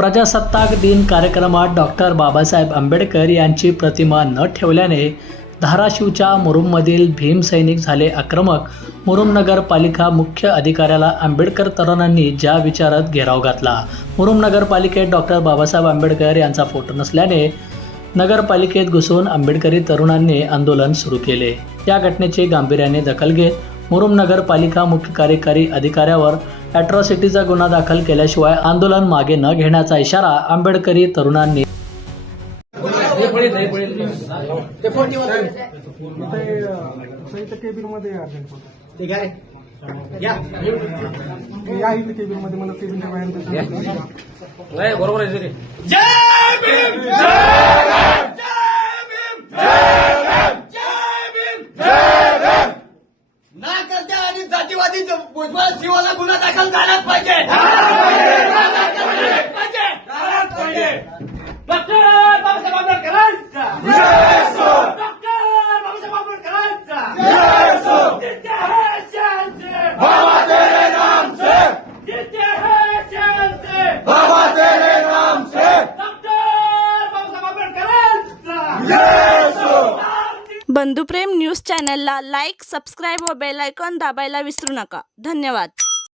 प्रजासत्ताक दिन कार्यक्रमात डॉक्टर बाबासाहेब आंबेडकर यांची प्रतिमा न ठेवल्याने धाराशिवच्या मुरुममधील भीमसैनिक झाले आक्रमक। मुरुम नगरपालिका मुख्य अधिकाऱ्याला आंबेडकर तरुणांनी ज्या विचारात घेराव घातला। मुरुम नगरपालिकेत डॉक्टर बाबासाहेब आंबेडकर यांचा फोटो नसल्याने नगरपालिकेत घुसून आंबेडकरी तरुणांनी आंदोलन सुरू केले। या घटनेची गांभीर्याने दखल घेत मुरुम नगरपालिका मुख्य कार्यकारी अधिकाऱ्यावर ॲट्रॉसिटीचा गुन्हा दाखल केल्याशिवाय आंदोलन मागे न घेण्याचा इशारा आंबेडकरी तरुणांनी ना करते आणि जातीवादी भुजबळ शिवाला गुन्हा दाखल झालाच पाहिजे। डॉक्टर बाबासाहेब आंबेडकरांचा डॉक्टर बाबासाहेब आंबेडकरांचा जीते हैं शान से बाबा तेरे नाम से, जीते हैं शान से बाबा तेरे नाम से, डॉक्टर बाबासाहेब आंबेडकरांचा। बंधुप्रेम न्यूज चॅनलला लाईक, सबस्क्राईब व बेल आयकॉन दाबायला विसरू नका। धन्यवाद।